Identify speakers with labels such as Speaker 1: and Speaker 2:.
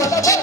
Speaker 1: Bye.